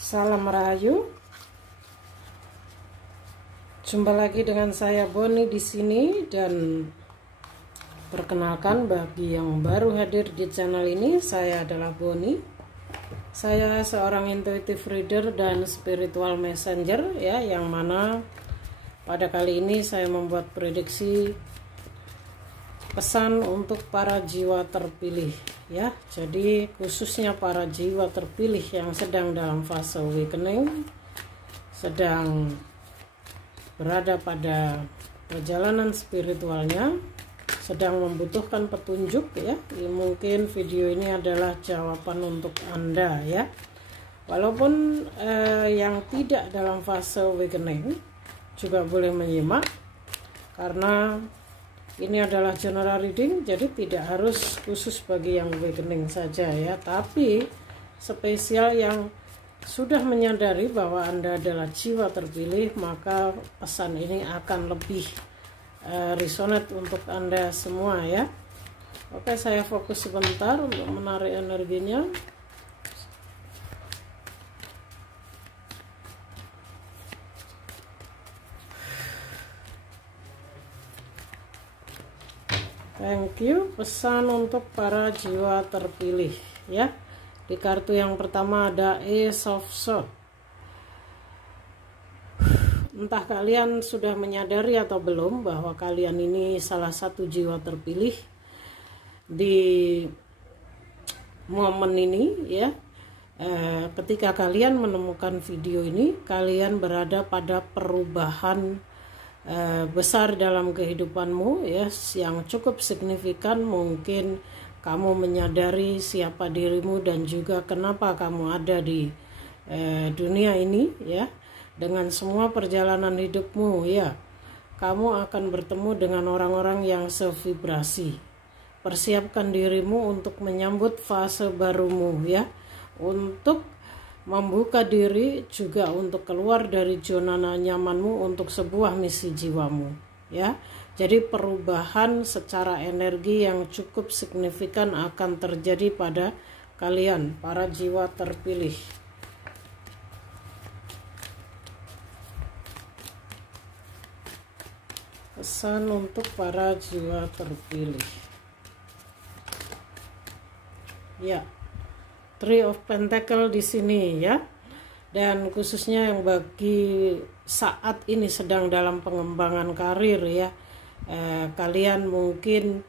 Salam Rahayu. Jumpa lagi dengan saya Boni di sini, dan perkenalkan bagi yang baru hadir di channel ini, saya adalah Boni. Saya seorang intuitive reader dan spiritual messenger ya, yang mana pada kali ini saya membuat prediksi pesan untuk para jiwa terpilih ya. Jadi khususnya para jiwa terpilih yang sedang dalam fase awakening, sedang berada pada perjalanan spiritualnya, sedang membutuhkan petunjuk ya. Mungkin video ini adalah jawaban untuk Anda ya. Walaupun yang tidak dalam fase awakening juga boleh menyimak, karena ini adalah general reading, jadi tidak harus khusus bagi yang awakening saja ya, tapi spesial yang sudah menyadari bahwa Anda adalah jiwa terpilih, maka pesan ini akan lebih resonate untuk Anda semua ya. Oke, saya fokus sebentar untuk menarik energinya. Thank you. Pesan untuk para jiwa terpilih ya. Di kartu yang pertama ada Ace of Swords. Entah kalian sudah menyadari atau belum bahwa kalian ini salah satu jiwa terpilih di momen ini ya. Ketika kalian menemukan video ini, kalian berada pada perubahan besar dalam kehidupanmu ya, yang cukup signifikan. Mungkin kamu menyadari siapa dirimu dan juga kenapa kamu ada di dunia ini ya. Dengan semua perjalanan hidupmu ya, kamu akan bertemu dengan orang-orang yang sevibrasi. Persiapkan dirimu untuk menyambut fase barumu ya, untuk membuka diri juga untuk keluar dari zona nyamanmu untuk sebuah misi jiwamu ya. Jadi perubahan secara energi yang cukup signifikan akan terjadi pada kalian para jiwa terpilih. Pesan untuk para jiwa terpilih ya. Three of Pentacle di sini ya, dan khususnya yang bagi saat ini sedang dalam pengembangan karir ya. Kalian mungkin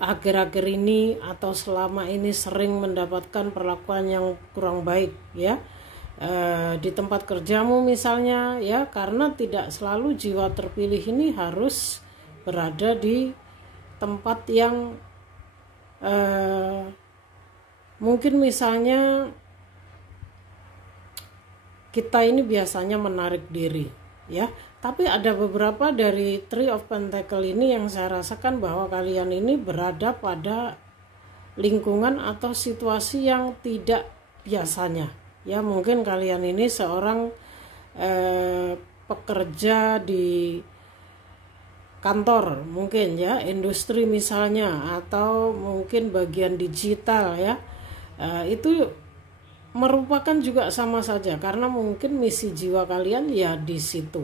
akhir-akhir ini atau selama ini sering mendapatkan perlakuan yang kurang baik ya, di tempat kerjamu misalnya ya, karena tidak selalu jiwa terpilih ini harus berada di tempat yang mungkin misalnya kita ini biasanya menarik diri ya, tapi ada beberapa dari Three of Pentacle ini yang saya rasakan bahwa kalian ini berada pada lingkungan atau situasi yang tidak biasanya ya. Mungkin kalian ini seorang pekerja di kantor mungkin ya, industri misalnya, atau mungkin bagian digital ya. Itu merupakan juga sama saja, karena mungkin misi jiwa kalian ya di situ.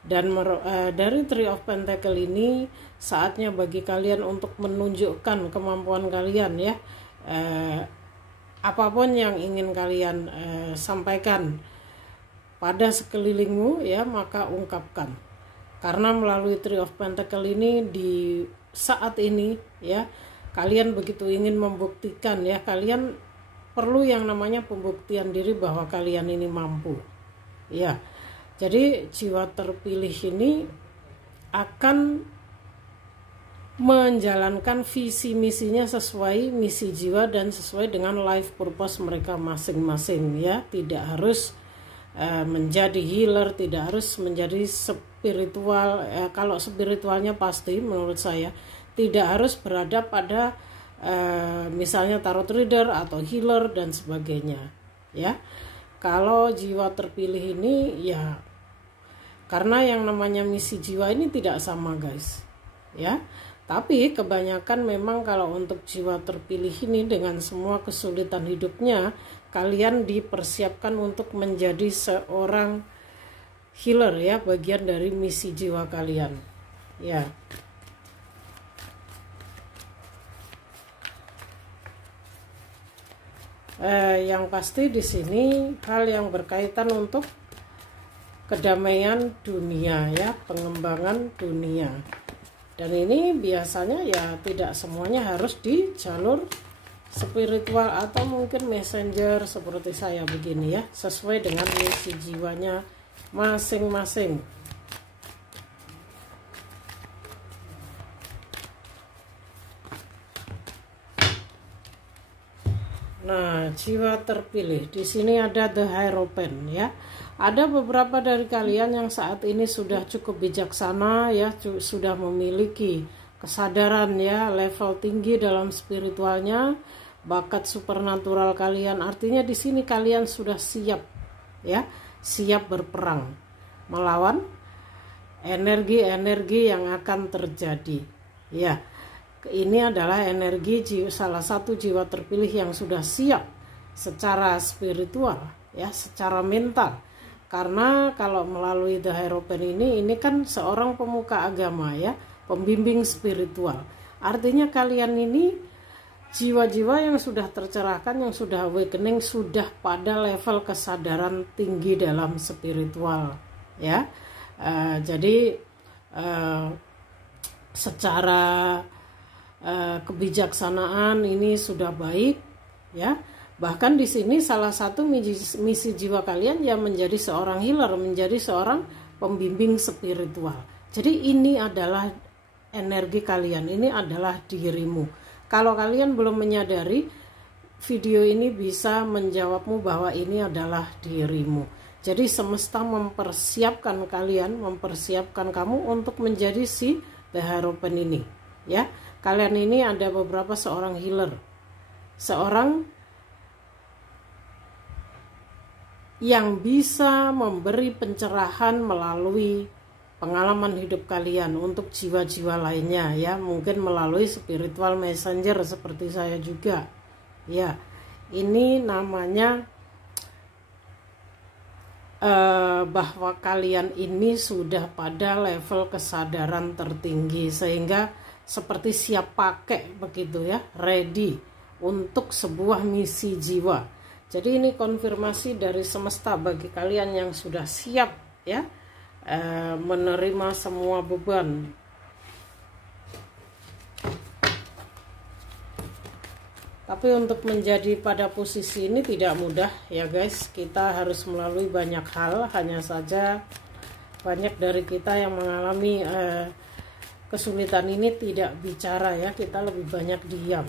Dan dari Three of Pentacle ini saatnya bagi kalian untuk menunjukkan kemampuan kalian ya. Apapun yang ingin kalian sampaikan pada sekelilingmu ya, maka ungkapkan. Karena melalui Three of Pentacle ini di saat ini ya, kalian begitu ingin membuktikan ya, kalian perlu yang namanya pembuktian diri bahwa kalian ini mampu ya. Jadi jiwa terpilih ini akan menjalankan visi misinya sesuai misi jiwa dan sesuai dengan life purpose mereka masing-masing ya. Tidak harus menjadi healer, tidak harus menjadi spiritual. Kalau spiritualnya pasti menurut saya tidak harus berada pada misalnya tarot reader atau healer dan sebagainya ya. Kalau jiwa terpilih ini ya, karena yang namanya misi jiwa ini tidak sama guys ya. Tapi kebanyakan memang kalau untuk jiwa terpilih ini dengan semua kesulitan hidupnya, kalian dipersiapkan untuk menjadi seorang healer ya, bagian dari misi jiwa kalian ya. Yang pasti di sini hal yang berkaitan untuk kedamaian dunia ya, pengembangan dunia. Dan ini biasanya ya tidak semuanya harus di jalur spiritual atau mungkin messenger seperti saya begini ya, sesuai dengan misi jiwanya masing-masing. Nah, jiwa terpilih di sini ada The Hierophant ya. Ada beberapa dari kalian yang saat ini sudah cukup bijaksana ya, sudah memiliki kesadaran ya, level tinggi dalam spiritualnya, bakat supernatural kalian. Artinya di sini kalian sudah siap ya, siap berperang melawan energi-energi yang akan terjadi ya. Ini adalah energi salah satu jiwa terpilih yang sudah siap secara spiritual ya, secara mental. Karena kalau melalui The Hierophant ini kan seorang pemuka agama ya, pembimbing spiritual. Artinya kalian ini jiwa-jiwa yang sudah tercerahkan, yang sudah awakening, sudah pada level kesadaran tinggi dalam spiritual ya. Jadi secara kebijaksanaan ini sudah baik ya. Bahkan di sini salah satu misi jiwa kalian ya menjadi seorang healer, menjadi seorang pembimbing spiritual. Jadi ini adalah energi kalian, ini adalah dirimu. Kalau kalian belum menyadari, video ini bisa menjawabmu bahwa ini adalah dirimu. Jadi semesta mempersiapkan kalian, mempersiapkan kamu untuk menjadi si The Hierophant ini ya. Kalian ini ada beberapa seorang healer, seorang yang bisa memberi pencerahan melalui pengalaman hidup kalian untuk jiwa-jiwa lainnya ya, mungkin melalui spiritual messenger seperti saya juga ya. Ini namanya bahwa kalian ini sudah pada level kesadaran tertinggi, sehingga seperti siap pakai begitu ya, ready untuk sebuah misi jiwa. Jadi ini konfirmasi dari semesta bagi kalian yang sudah siap ya, menerima semua beban. Tapi untuk menjadi pada posisi ini tidak mudah ya guys. Kita harus melalui banyak hal. Hanya saja banyak dari kita yang mengalami kesulitan ini tidak bicara ya, kita lebih banyak diam.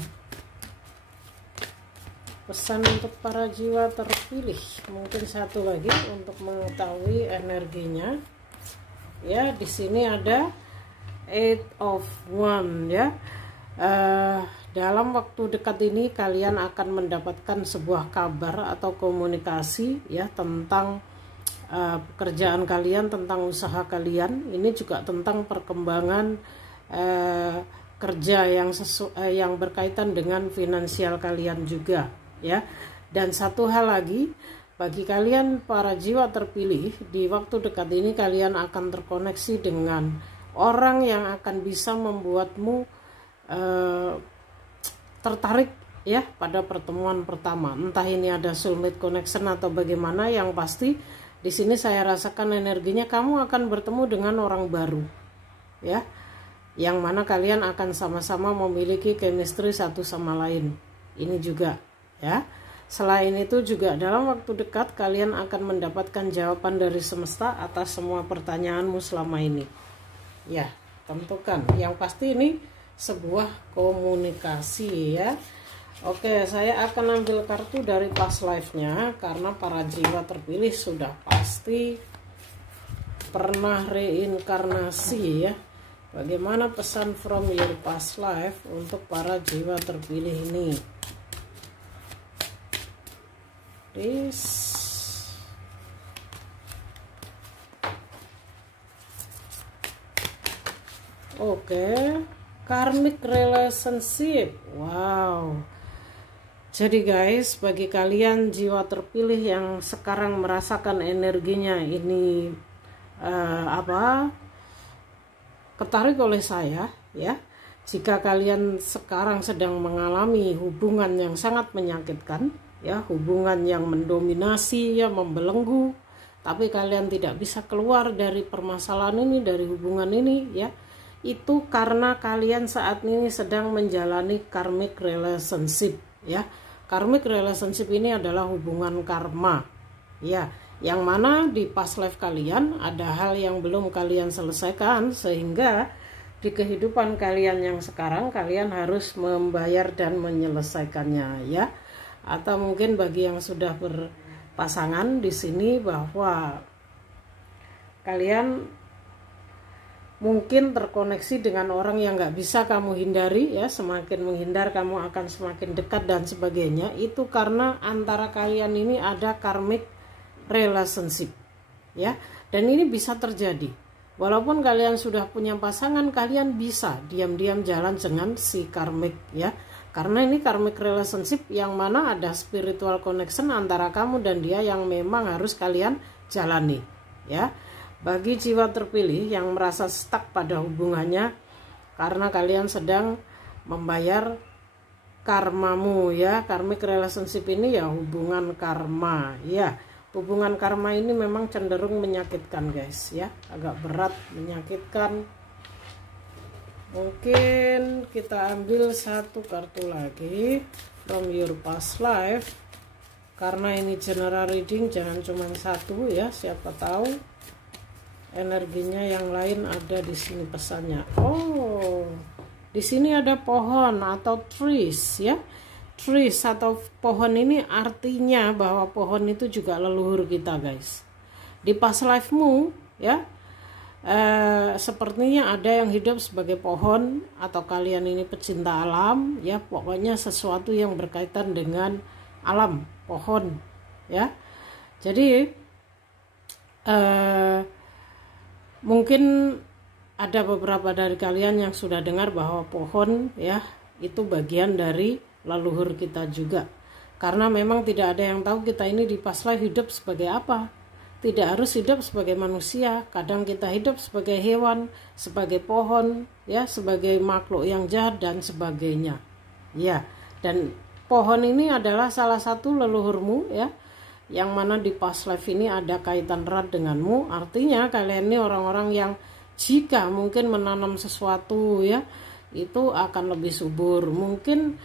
Pesan untuk para jiwa terpilih, mungkin satu lagi untuk mengetahui energinya ya. Di sini ada 8 of Wands ya. Dalam waktu dekat ini kalian akan mendapatkan sebuah kabar atau komunikasi ya tentang pekerjaan kalian, tentang usaha kalian. Ini juga tentang perkembangan kerja yang berkaitan dengan finansial kalian juga ya. Dan satu hal lagi, bagi kalian para jiwa terpilih, di waktu dekat ini kalian akan terkoneksi dengan orang yang akan bisa membuatmu tertarik ya pada pertemuan pertama. Entah ini ada soulmate connection atau bagaimana, yang pasti di sini saya rasakan energinya kamu akan bertemu dengan orang baru ya, yang mana kalian akan sama-sama memiliki chemistry satu sama lain. Ini juga ya. Selain itu juga dalam waktu dekat kalian akan mendapatkan jawaban dari semesta atas semua pertanyaanmu selama ini ya. Tentukan yang pasti ini sebuah komunikasi ya. Oke, saya akan ambil kartu dari past life-nya, karena para jiwa terpilih sudah pasti pernah reinkarnasi ya. Bagaimana pesan from your past life untuk para jiwa terpilih ini? Oke, karmic relationship. Wow. Jadi guys, bagi kalian jiwa terpilih yang sekarang merasakan energinya ini ketarik oleh saya, ya. Jika kalian sekarang sedang mengalami hubungan yang sangat menyakitkan, ya, hubungan yang mendominasi, ya, membelenggu, tapi kalian tidak bisa keluar dari permasalahan ini, dari hubungan ini, ya, itu karena kalian saat ini sedang menjalani karmic relationship, ya. Karmic relationship ini adalah hubungan karma, ya, yang mana di past life kalian ada hal yang belum kalian selesaikan, sehingga di kehidupan kalian yang sekarang kalian harus membayar dan menyelesaikannya, ya. Atau mungkin bagi yang sudah berpasangan di sini, bahwa kalian mungkin terkoneksi dengan orang yang nggak bisa kamu hindari, ya. Semakin menghindar kamu akan semakin dekat dan sebagainya. Itu karena antara kalian ini ada karmic relationship, ya. Dan ini bisa terjadi walaupun kalian sudah punya pasangan, kalian bisa diam-diam jalan dengan si karmic, ya. Karena ini karmic relationship yang mana ada spiritual connection antara kamu dan dia yang memang harus kalian jalani, ya. Bagi jiwa terpilih yang merasa stuck pada hubungannya karena kalian sedang membayar karmamu, ya. Karmic relationship ini ya hubungan karma, ya. Hubungan karma ini memang cenderung menyakitkan guys, ya. Agak berat, menyakitkan. Mungkin kita ambil satu kartu lagi from your past life, karena ini general reading, jangan cuma satu, ya. Siapa tahu energinya yang lain ada di sini pesannya. Oh, di sini ada pohon atau trees, ya. Trees atau pohon ini artinya bahwa pohon itu juga leluhur kita guys. Di past life-mu, ya, sepertinya ada yang hidup sebagai pohon, atau kalian ini pecinta alam, ya. Pokoknya sesuatu yang berkaitan dengan alam, pohon, ya. Jadi mungkin ada beberapa dari kalian yang sudah dengar bahwa pohon, ya, itu bagian dari leluhur kita juga. Karena memang tidak ada yang tahu kita ini di past life hidup sebagai apa. Tidak harus hidup sebagai manusia. Kadang kita hidup sebagai hewan, sebagai pohon, ya, sebagai makhluk yang jahat dan sebagainya. Ya, dan pohon ini adalah salah satu leluhurmu, ya, yang mana di past life ini ada kaitan erat denganmu. Artinya kalian ini orang-orang yang jika mungkin menanam sesuatu, ya, itu akan lebih subur. Mungkin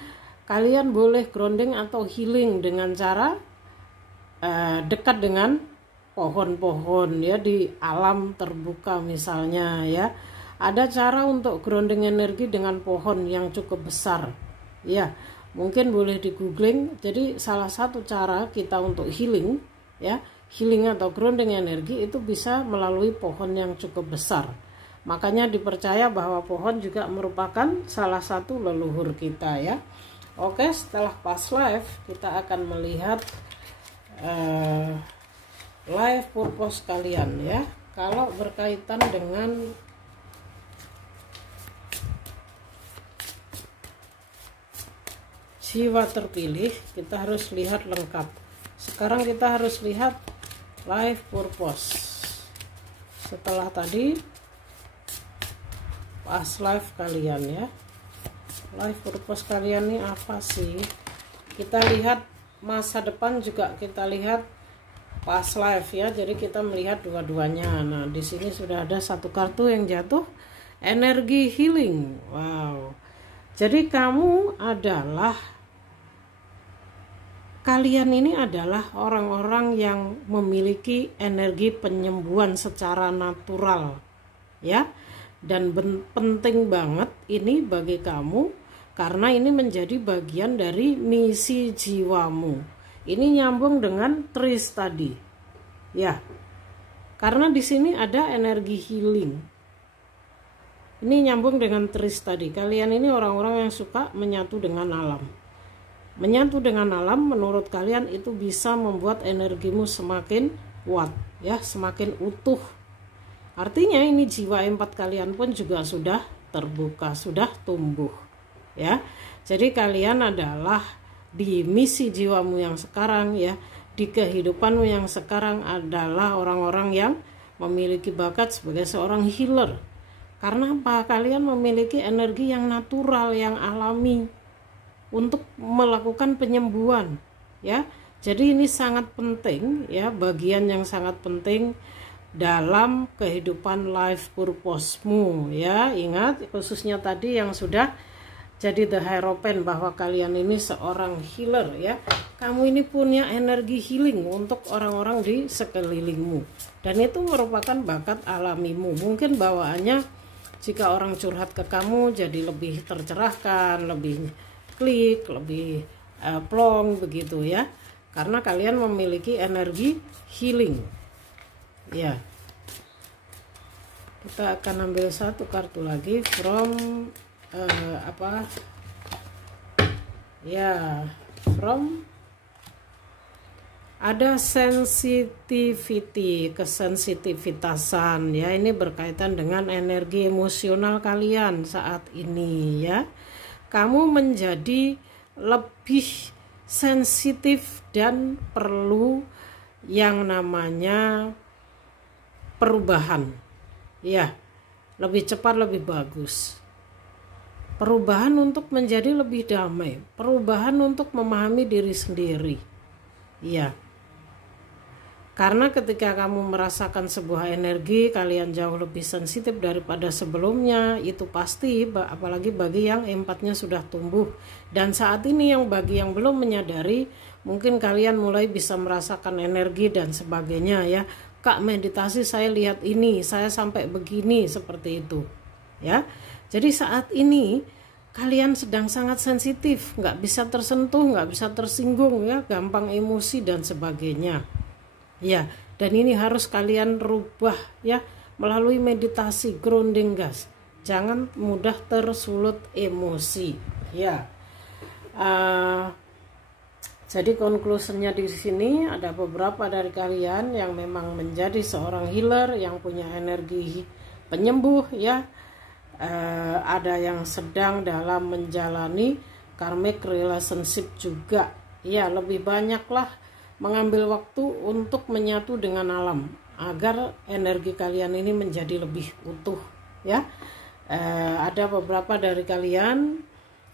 kalian boleh grounding atau healing dengan cara dekat dengan pohon-pohon, ya, di alam terbuka misalnya, ya. Ada cara untuk grounding energi dengan pohon yang cukup besar, ya. Mungkin boleh di googling. Jadi salah satu cara kita untuk healing, ya, healing atau grounding energi itu bisa melalui pohon yang cukup besar. Makanya dipercaya bahwa pohon juga merupakan salah satu leluhur kita, ya. Oke, setelah past life kita akan melihat life purpose kalian, ya. Kalau berkaitan dengan jiwa terpilih, kita harus lihat lengkap. Sekarang kita harus lihat life purpose. Setelah tadi past life kalian, ya. Life purpose kalian ini apa sih? Kita lihat masa depan juga kita lihat past life, ya. Jadi kita melihat dua-duanya. Nah, di sini sudah ada satu kartu yang jatuh, energi healing. Wow. Jadi kalian ini adalah orang-orang yang memiliki energi penyembuhan secara natural, ya. Dan penting banget ini bagi kamu karena ini menjadi bagian dari misi jiwamu. Ini nyambung dengan trees tadi, ya. Karena di sini ada energi healing. Ini nyambung dengan trees tadi. Kalian ini orang-orang yang suka menyatu dengan alam. Menyatu dengan alam menurut kalian itu bisa membuat energimu semakin kuat, ya, semakin utuh. Artinya ini jiwa empat kalian pun juga sudah terbuka, sudah tumbuh, ya. Jadi kalian adalah di misi jiwamu yang sekarang ya, di kehidupanmu yang sekarang adalah orang-orang yang memiliki bakat sebagai seorang healer. Karena apa? Kalian memiliki energi yang natural, yang alami untuk melakukan penyembuhan ya. Jadi ini sangat penting ya, bagian yang sangat penting dalam kehidupan life purpose-mu ya. Ingat khususnya tadi yang sudah jadi the hierophant, bahwa kalian ini seorang healer ya. Kamu ini punya energi healing untuk orang-orang di sekelilingmu, dan itu merupakan bakat alamimu. Mungkin bawaannya jika orang curhat ke kamu jadi lebih tercerahkan, lebih klik, lebih plong begitu ya, karena kalian memiliki energi healing ya. Kita akan ambil satu kartu lagi from ada sensitivity, kesensitivitasan ya. Ini berkaitan dengan energi emosional kalian saat ini ya. Kamu menjadi lebih sensitif dan perlu yang namanya perubahan ya, lebih cepat lebih bagus, perubahan untuk menjadi lebih damai, perubahan untuk memahami diri sendiri ya. Karena ketika kamu merasakan sebuah energi, kalian jauh lebih sensitif daripada sebelumnya. Itu pasti, apalagi bagi yang empatnya sudah tumbuh. Dan saat ini bagi yang belum menyadari, mungkin kalian mulai bisa merasakan energi dan sebagainya ya. Kak, meditasi saya lihat ini, saya sampai begini, seperti itu ya. Jadi saat ini kalian sedang sangat sensitif, nggak bisa tersentuh, nggak bisa tersinggung ya, gampang emosi dan sebagainya ya. Dan ini harus kalian rubah ya melalui meditasi grounding gas. Jangan mudah tersulut emosi ya. Jadi konklusinya di sini ada beberapa dari kalian yang memang menjadi seorang healer yang punya energi penyembuh ya. Ada yang sedang dalam menjalani karmic relationship juga ya. Lebih banyaklah mengambil waktu untuk menyatu dengan alam agar energi kalian ini menjadi lebih utuh ya. Ada beberapa dari kalian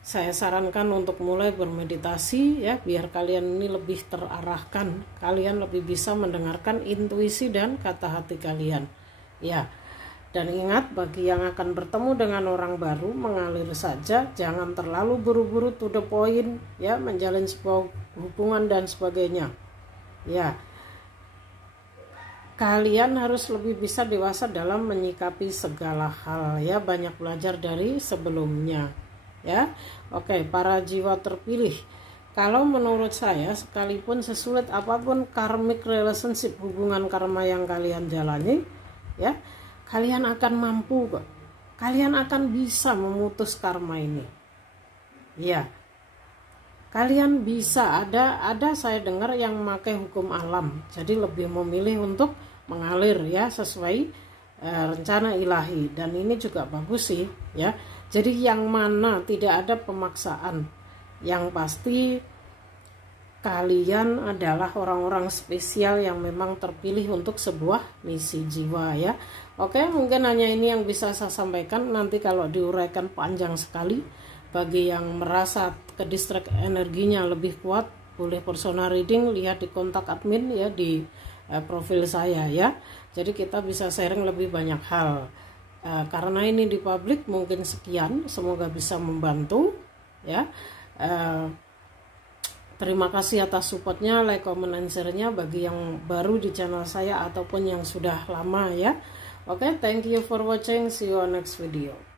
saya sarankan untuk mulai bermeditasi ya, biar kalian ini lebih terarahkan, kalian lebih bisa mendengarkan intuisi dan kata hati kalian ya. Dan ingat, bagi yang akan bertemu dengan orang baru, mengalir saja, jangan terlalu buru-buru to the point ya, menjalin sebuah hubungan dan sebagainya ya. Kalian harus lebih bisa dewasa dalam menyikapi segala hal ya, banyak belajar dari sebelumnya ya. Oke, para jiwa terpilih, kalau menurut saya, sekalipun sesulit apapun karmic relationship, hubungan karma yang kalian jalani ya, kalian akan mampu kok. Kalian akan bisa memutus karma ini ya. Kalian bisa, ada saya dengar yang memakai hukum alam, jadi lebih memilih untuk mengalir ya sesuai rencana ilahi, dan ini juga bagus sih ya. Jadi yang mana tidak ada pemaksaan, yang pasti kalian adalah orang-orang spesial yang memang terpilih untuk sebuah misi jiwa ya. Oke, mungkin hanya ini yang bisa saya sampaikan. Nanti kalau diuraikan panjang sekali, bagi yang merasa kedistract energinya lebih kuat, boleh personal reading, lihat di kontak admin ya, di profil saya ya. Jadi kita bisa sharing lebih banyak hal. Karena ini di publik, mungkin sekian, semoga bisa membantu ya. Terima kasih atas supportnya, like, comment, and share-nya bagi yang baru di channel saya ataupun yang sudah lama ya. Oke, thank you for watching, see you on next video.